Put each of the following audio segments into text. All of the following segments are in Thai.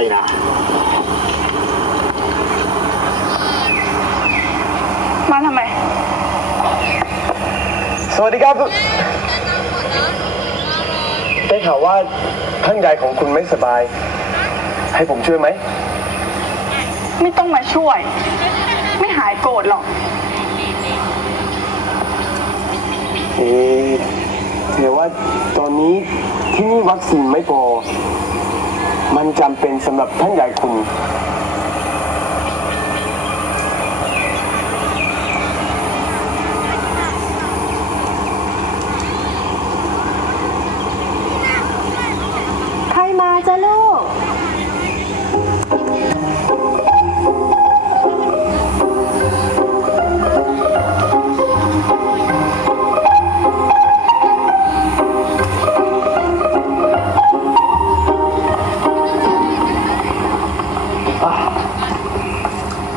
อยนะมาทำไม สวัสดีครับ ได้ข่าวว่าท่านยายของคุณไม่สบาย ให้ผมช่วยไหม ไม่ต้องมาช่วย ไม่หายโกรธหรอก เอ๊ะแต่ว่าตอนนี้ที่นี่วัคซีนไม่พอ มันจำเป็นสำหรับท่านใหญ่คุณ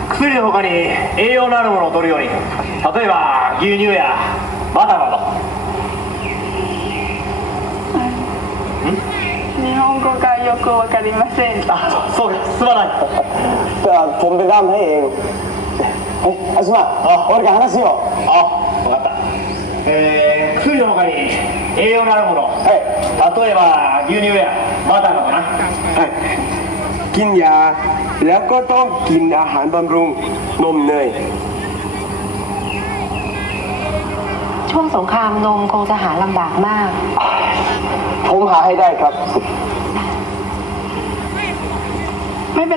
薬の他に栄養のあるものを取るように例えば牛乳やバターなど日本語がよくわかりません。あそうかすまない。じゃあ飛んでダメえあすまん。あ。俺が話すよ。あ分かった。えー、薬の他に栄養のあるもの、はい、例えば牛乳やバターなどな。はい。 กินยา แล้วก็ต้องกินอาหารบำรุงนมเนย ช่วงสงครามนมคงจะหาลำบากมาก ผมหาให้ได้ครับ